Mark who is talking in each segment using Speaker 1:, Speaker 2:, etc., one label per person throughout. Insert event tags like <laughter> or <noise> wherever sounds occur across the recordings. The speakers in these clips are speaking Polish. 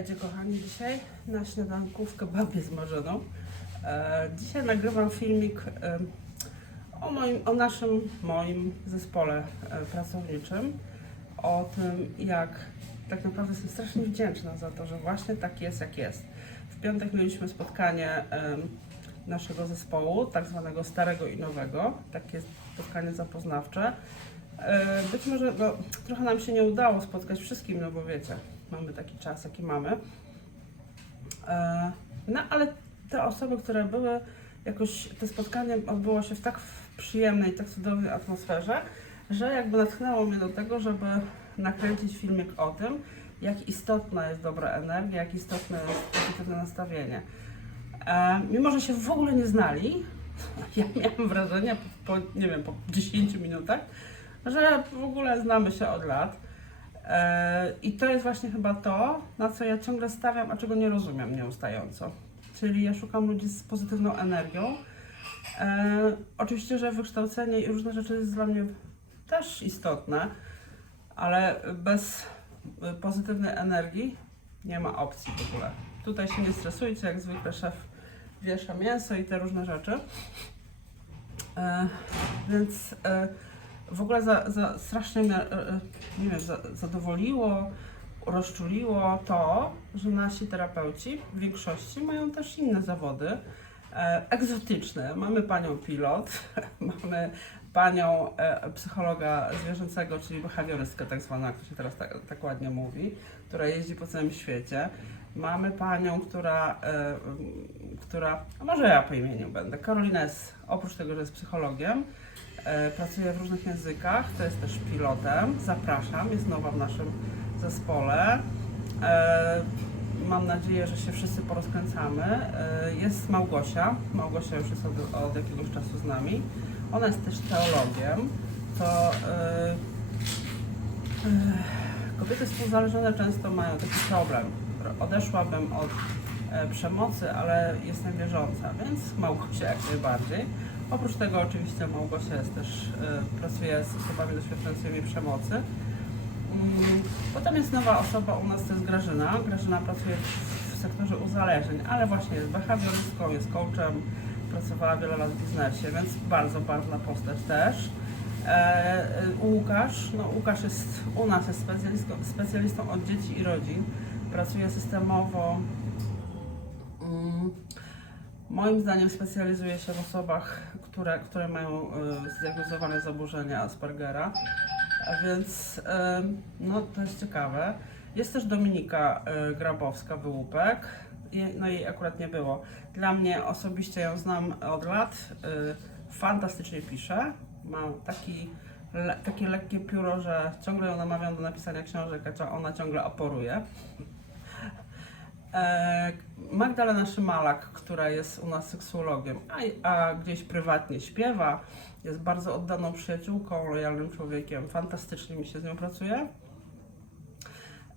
Speaker 1: Witajcie kochani, dzisiaj na śniadankówkę babie z Marzeną. E, dzisiaj nagrywam filmik e, o, moim, o naszym, moim zespole e, pracowniczym, o tym jak tak naprawdę jestem strasznie wdzięczna za to, że właśnie tak jest jak jest. W piątek mieliśmy spotkanie e, naszego zespołu, tak zwanego starego i nowego, takie spotkanie zapoznawcze. E, Być może no, trochę nam się nie udało spotkać wszystkim, no bo wiecie, mamy taki czas, jaki mamy. E, No ale te osoby, które były, jakoś to spotkanie odbyło się w tak przyjemnej, tak cudownej atmosferze, że jakby natchnęło mnie do tego, żeby nakręcić filmik o tym, jak istotna jest dobra energia, jak istotne jest pozytywne nastawienie. E, mimo, że się w ogóle nie znali, <laughs> ja miałam wrażenie po, nie wiem, po 10 minutach, że w ogóle znamy się od lat. E, I to jest właśnie chyba to, na co ja ciągle stawiam, a czego nie rozumiem nieustająco. Czyli ja szukam ludzi z pozytywną energią. E, oczywiście, że wykształcenie i różne rzeczy jest dla mnie też istotne, ale bez pozytywnej energii nie ma opcji w ogóle. Tutaj się nie stresujcie, jak zwykle szef wiesza mięso i te różne rzeczy. E, więc e, w ogóle za, za strasznie mnie, e, nie wiem, za, zadowoliło, rozczuliło to, że nasi terapeuci w większości mają też inne zawody e, egzotyczne. Mamy panią pilot, <laughs> mamy panią e, psychologa zwierzęcego, czyli behawiorystkę tak zwaną, jak to się teraz tak, tak ładnie mówi, która jeździ po całym świecie. Mamy panią, która, która, może ja po imieniu będę. Karolina jest, oprócz tego, że jest psychologiem, e, pracuje w różnych językach, to jest też pilotem. Zapraszam, jest nowa w naszym zespole. E, mam nadzieję, że się wszyscy porozkręcamy. E, jest Małgosia. Małgosia już jest od, od jakiegoś czasu z nami. Ona jest też teologiem. To kobiety współzależnione często mają taki problem. Odeszłabym od przemocy, ale jestem wierząca, więc Małgosia jak najbardziej. Oprócz tego oczywiście Małgosia jest też, e, pracuje z osobami doświadczającymi przemocy. Mm, Potem jest nowa osoba u nas, to jest Grażyna. Grażyna pracuje w sektorze uzależnień, ale właśnie jest behawiorystką, jest coachem, pracowała wiele lat w biznesie, więc bardzo barwna postać też. E, e, Łukasz, no Łukasz jest u nas jest specjalistą, specjalistą od dzieci i rodzin. Pracuje systemowo. Moim zdaniem specjalizuje się w osobach, które, które mają y, zdiagnozowane zaburzenia Aspergera, więc y, no, to jest ciekawe. Jest też Dominika y, Grabowska, wyłupek. No jej akurat nie było. Dla mnie osobiście ją znam od lat. Fantastycznie pisze. Ma taki, le, takie lekkie pióro, że ciągle ją namawiam do napisania książek, a ona ciągle oporuje. E, Magdalena Szymalak, która jest u nas seksuologiem, a, a gdzieś prywatnie śpiewa, jest bardzo oddaną przyjaciółką, lojalnym człowiekiem. Fantastycznie mi się z nią pracuje.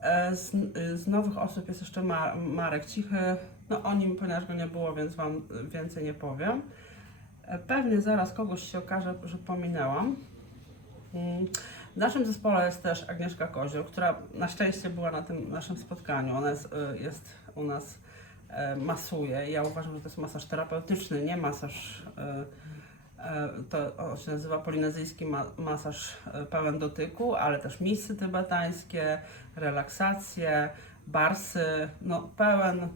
Speaker 1: E, Z, z nowych osób jest jeszcze Ma, Marek Cichy. No o nim, ponieważ go nie było, więc Wam więcej nie powiem. E, Pewnie zaraz kogoś się okaże, że pominęłam. Mm, W naszym zespole jest też Agnieszka Kozioł, która na szczęście była na tym naszym spotkaniu. Ona jest, y, jest u nas, e, masuje. Ja uważam, że to jest masaż terapeutyczny, nie masaż. y, e, To się nazywa polinezyjski ma- masaż e, pełen dotyku, ale też misy tybetańskie, relaksacje, barsy, no pełen.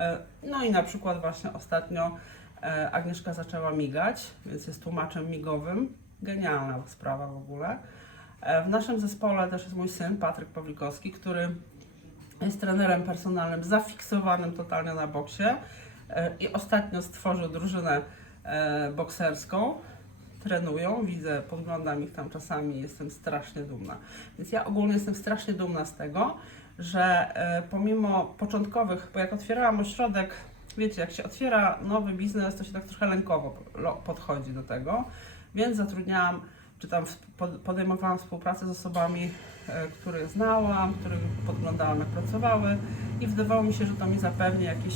Speaker 1: e, No i na przykład właśnie ostatnio e, Agnieszka zaczęła migać, więc jest tłumaczem migowym. Genialna sprawa w ogóle. E, W naszym zespole też jest mój syn, Patryk Pawlikowski, który jest trenerem personalnym zafiksowanym totalnie na boksie e, i ostatnio stworzył drużynę e, bokserską. Trenują, widzę, podglądam ich tam czasami, jestem strasznie dumna. Więc ja ogólnie jestem strasznie dumna z tego, że e, pomimo początkowych, bo jak otwierałam ośrodek, wiecie, jak się otwiera nowy biznes, to się tak trochę lękowo podchodzi do tego, więc zatrudniałam czy tam podejmowałam współpracę z osobami, e, których znałam, których podglądałam, jak pracowały i wydawało mi się, że to mi zapewni jakiś,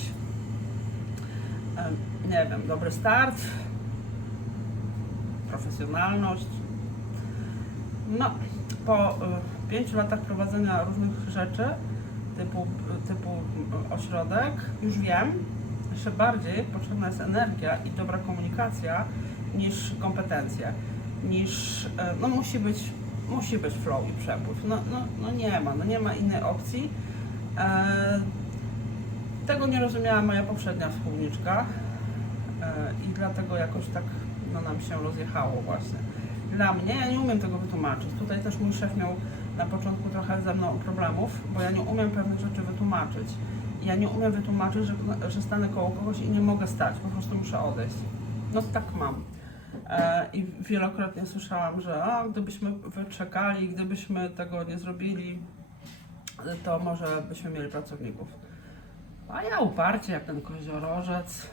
Speaker 1: nie wiem, dobry start, profesjonalność. No, po e, pięciu latach prowadzenia różnych rzeczy, typu, typu ośrodek, już wiem, jeszcze bardziej potrzebna jest energia i dobra komunikacja niż kompetencje, niż, e, no musi być, musi być flow i przepływ, no, no, no nie ma, no nie ma innej opcji. E, tego nie rozumiała moja poprzednia wspólniczka e, i dlatego jakoś tak no, nam się rozjechało właśnie. Dla mnie, ja nie umiem tego wytłumaczyć. Tutaj też mój szef miał na początku trochę ze mną problemów, bo ja nie umiem pewnych rzeczy wytłumaczyć. Ja nie umiem wytłumaczyć, że, że stanę koło kogoś i nie mogę stać, po prostu muszę odejść. No tak mam. E, I wielokrotnie słyszałam, że a, gdybyśmy wyczekali, gdybyśmy tego nie zrobili, to może byśmy mieli pracowników. A ja uparcie, jak ten koziorożec,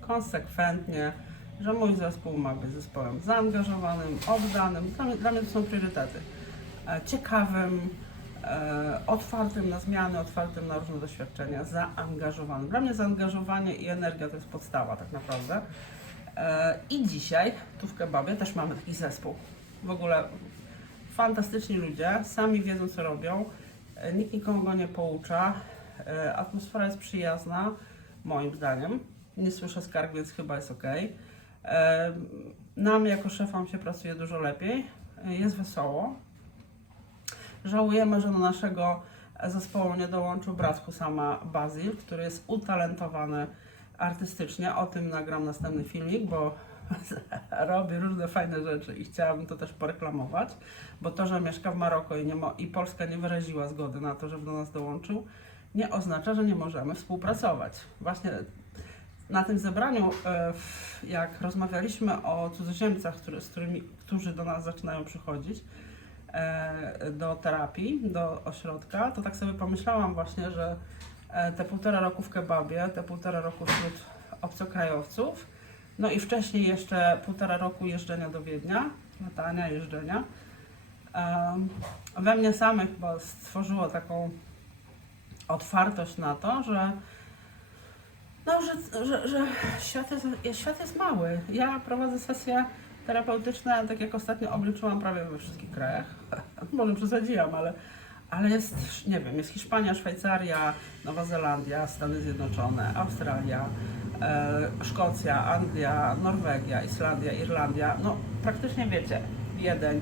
Speaker 1: konsekwentnie, że mój zespół ma być zespołem zaangażowanym, oddanym. Dla mnie, dla mnie to są priorytety. E, Ciekawym, e, otwartym na zmiany, otwartym na różne doświadczenia, zaangażowanym. Dla mnie zaangażowanie i energia to jest podstawa tak naprawdę. E, I dzisiaj tu w Kebabie też mamy taki zespół. W ogóle fantastyczni ludzie, sami wiedzą co robią, e, nikt nikogo go nie poucza, e, atmosfera jest przyjazna, moim zdaniem. Nie słyszę skarg, więc chyba jest ok. Nam jako szefom się pracuje dużo lepiej, jest wesoło. Żałujemy, że do naszego zespołu nie dołączył brat Husama Bazil, który jest utalentowany artystycznie. O tym nagram następny filmik, bo <laughs> robi różne fajne rzeczy i chciałabym to też poreklamować, bo to, że mieszka w Maroko i, nie mo- i Polska nie wyraziła zgody na to, żeby do nas dołączył, nie oznacza, że nie możemy współpracować. Właśnie na tym zebraniu, e, jak rozmawialiśmy o cudzoziemcach, który, z którymi, którzy do nas zaczynają przychodzić, e, do terapii, do ośrodka, to tak sobie pomyślałam właśnie, że te półtora roku w kebabie, te półtora roku wśród obcokrajowców, no i wcześniej jeszcze półtora roku jeżdżenia do Wiednia, latania, jeżdżenia, we mnie samych chyba stworzyło taką otwartość na to, że no, że, że, że świat, jest, świat jest mały. Ja prowadzę sesje terapeutyczne, tak jak ostatnio obliczyłam prawie we wszystkich krajach. <laughs> Może przesadziłam, ale, ale jest, nie wiem, jest Hiszpania, Szwajcaria, Nowa Zelandia, Stany Zjednoczone, Australia, e, Szkocja, Anglia, Norwegia, Islandia, Irlandia. No praktycznie wiecie, Wiedeń,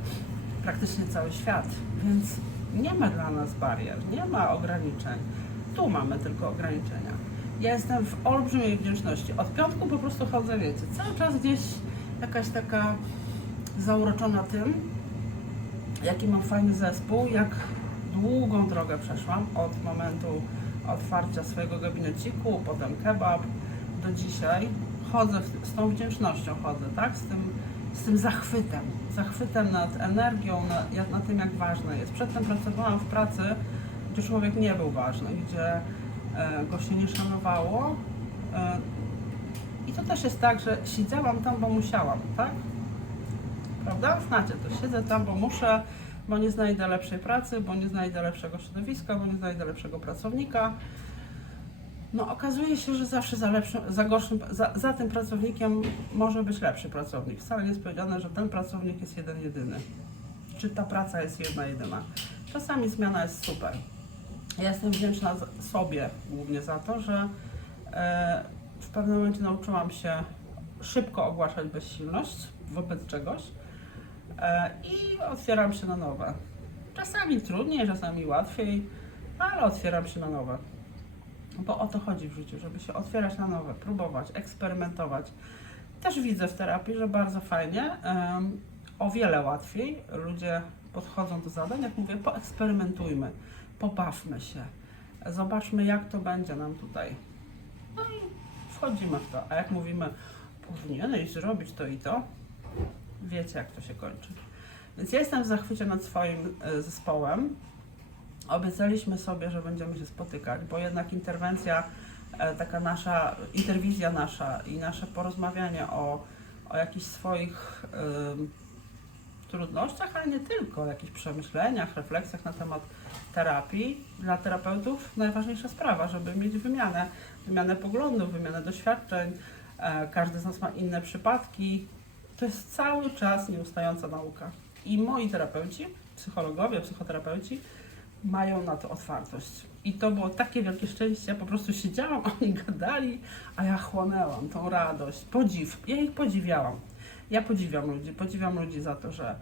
Speaker 1: praktycznie cały świat. Więc nie ma dla nas barier, nie ma ograniczeń. Tu mamy tylko ograniczenia. Ja jestem w olbrzymiej wdzięczności. Od piątku po prostu chodzę, wiecie, cały czas gdzieś jakaś taka zauroczona tym, jaki mam fajny zespół, jak długą drogę przeszłam od momentu otwarcia swojego gabineciku, potem kebab do dzisiaj. Chodzę z tą wdzięcznością, chodzę, tak? Z tym, z tym zachwytem. Zachwytem nad energią, na tym, jak ważne jest. Przedtem pracowałam w pracy, gdzie człowiek nie był ważny, gdzie e, go się nie szanowało. E, I to też jest tak, że siedziałam tam, bo musiałam, tak? Prawda? Znacie to. Siedzę tam, bo muszę, bo nie znajdę lepszej pracy, bo nie znajdę lepszego środowiska, bo nie znajdę lepszego pracownika. No okazuje się, że zawsze za, lepszym, za, gorszym, za, za tym pracownikiem może być lepszy pracownik. Wcale nie jest powiedziane, że ten pracownik jest jeden jedyny. Czy ta praca jest jedna jedyna. Czasami zmiana jest super. Ja jestem wdzięczna sobie głównie za to, że e, w pewnym momencie nauczyłam się szybko ogłaszać bezsilność wobec czegoś i otwieram się na nowe. Czasami trudniej, czasami łatwiej, ale otwieram się na nowe. Bo o to chodzi w życiu, żeby się otwierać na nowe, próbować, eksperymentować. Też widzę w terapii, że bardzo fajnie, o wiele łatwiej ludzie podchodzą do zadań, jak mówię, poeksperymentujmy, pobawmy się, zobaczmy jak to będzie nam tutaj. No i wchodzimy w to. A jak mówimy, powinieneś zrobić to i to, wiecie jak to się kończy. Więc ja jestem w zachwycie nad swoim e, zespołem. Obiecaliśmy sobie, że będziemy się spotykać, bo jednak interwencja, e, taka nasza, interwizja nasza i nasze porozmawianie o, o jakichś swoich em, trudnościach, ale nie tylko, jakichś przemyśleniach, refleksjach na temat terapii, dla terapeutów najważniejsza sprawa, żeby mieć wymianę, wymianę poglądów, wymianę doświadczeń. E, Każdy z nas ma inne przypadki. To jest cały czas nieustająca nauka. I moi terapeuci, psychologowie, psychoterapeuci mają na to otwartość. I to było takie wielkie szczęście, ja po prostu siedziałam, <laughs> oni gadali, a ja chłonęłam tą radość, podziw, ja ich podziwiałam. Ja podziwiam ludzi, podziwiam ludzi za to, że,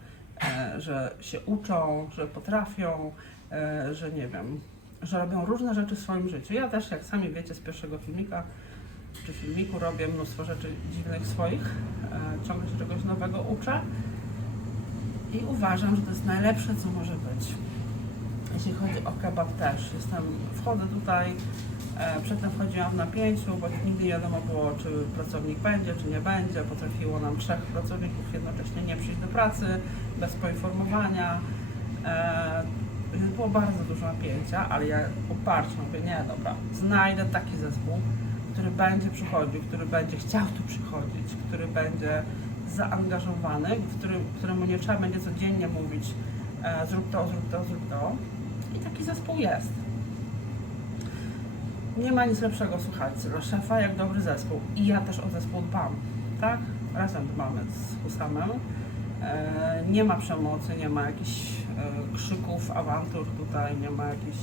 Speaker 1: e, że się uczą, że potrafią, e, że nie wiem, że robią różne rzeczy w swoim życiu. Ja też, jak sami wiecie z pierwszego filmika, czy filmiku robię mnóstwo rzeczy dziwnych swoich, e, ciągle się czegoś nowego uczę i uważam, że to jest najlepsze, co może być. Jeśli chodzi o kebab też, jestem, wchodzę tutaj, e, przedtem wchodziłam w napięciu, bo nigdy nie wiadomo było, czy pracownik będzie, czy nie będzie. Potrafiło nam trzech pracowników jednocześnie nie przyjść do pracy, bez poinformowania. E, więc było bardzo dużo napięcia, ale ja uparcie mówię, nie, dobra, znajdę taki zespół, który będzie przychodził, który będzie chciał tu przychodzić, który będzie zaangażowany, w którym, któremu nie trzeba będzie codziennie mówić e, zrób to, zrób to, zrób to. I taki zespół jest. Nie ma nic lepszego, słuchajcie, dla szefa jak dobry zespół. I ja też o zespół dbam, tak? Razem dbamy z Husamem. E, nie ma przemocy, nie ma jakichś e, krzyków, awantur tutaj, nie ma jakichś,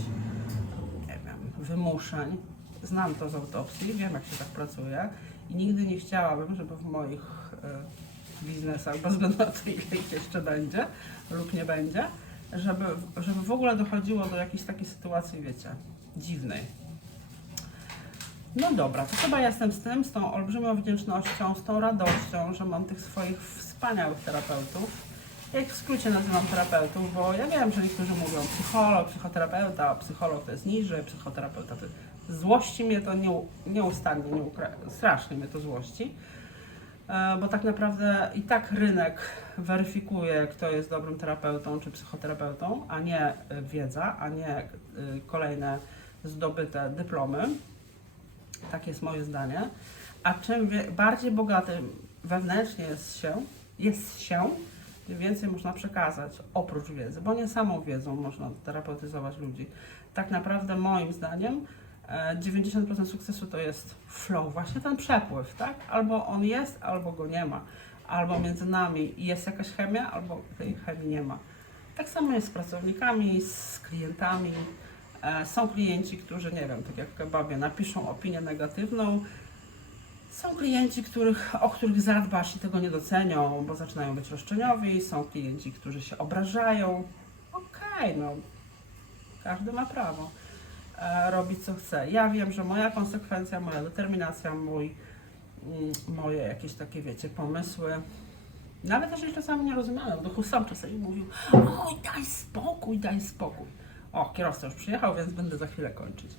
Speaker 1: nie wiem, wymuszeń. Znam to z autopsji, wiem jak się tak pracuje i nigdy nie chciałabym, żeby w moich e, biznesach, bez względu na to ile ich jeszcze będzie lub nie będzie, żeby, żeby w ogóle dochodziło do jakiejś takiej sytuacji, wiecie, dziwnej. No dobra, to chyba jestem z tym, z tą olbrzymią wdzięcznością, z tą radością, że mam tych swoich wspaniałych terapeutów. Ja ich w skrócie nazywam terapeutów, bo ja wiem, że niektórzy mówią psycholog, psychoterapeuta, psycholog to jest niżej, psychoterapeuta to złości mnie to nie, nieustannie, nie strasznie mnie to złości. E, Bo tak naprawdę i tak rynek weryfikuje, kto jest dobrym terapeutą czy psychoterapeutą, a nie e, wiedza, a nie e, kolejne zdobyte dyplomy. Tak jest moje zdanie. A czym bardziej bogatym wewnętrznie jest się, jest się, tym więcej można przekazać oprócz wiedzy, bo nie samą wiedzą można terapeutyzować ludzi. Tak naprawdę moim zdaniem 90% sukcesu to jest flow, właśnie ten przepływ, tak? Albo on jest, albo go nie ma. Albo między nami jest jakaś chemia, albo tej chemii nie ma. Tak samo jest z pracownikami, z klientami. E, Są klienci, którzy, nie wiem, tak jak w kebabie, napiszą opinię negatywną. Są klienci, których, o których zadbasz i tego nie docenią, bo zaczynają być roszczeniowi. Są klienci, którzy się obrażają. Okej, no, każdy ma prawo robić co chce. Ja wiem, że moja konsekwencja, moja determinacja, mój, mm, moje jakieś takie, wiecie, pomysły, nawet jeżeli czasami nie rozumiałem, duchu sam czasami mówił, oj, daj spokój, daj spokój. O, kierowca już przyjechał, więc będę za chwilę kończyć.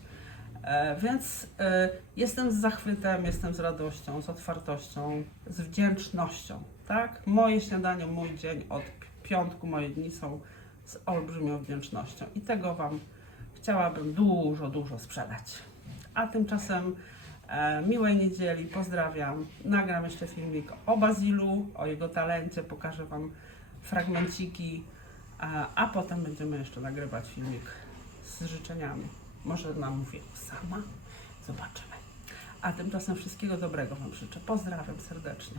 Speaker 1: E, więc e, jestem z zachwytem, jestem z radością, z otwartością, z wdzięcznością, tak? Moje śniadanie, mój dzień od pi- piątku, moje dni są z olbrzymią wdzięcznością i tego Wam chciałabym dużo, dużo sprzedać. A tymczasem e, miłej niedzieli, pozdrawiam. Nagram jeszcze filmik o Bazilu, o jego talencie, pokażę Wam fragmenciki, a, a potem będziemy jeszcze nagrywać filmik z życzeniami. Może namówię sama, zobaczymy. A tymczasem wszystkiego dobrego Wam życzę. Pozdrawiam serdecznie.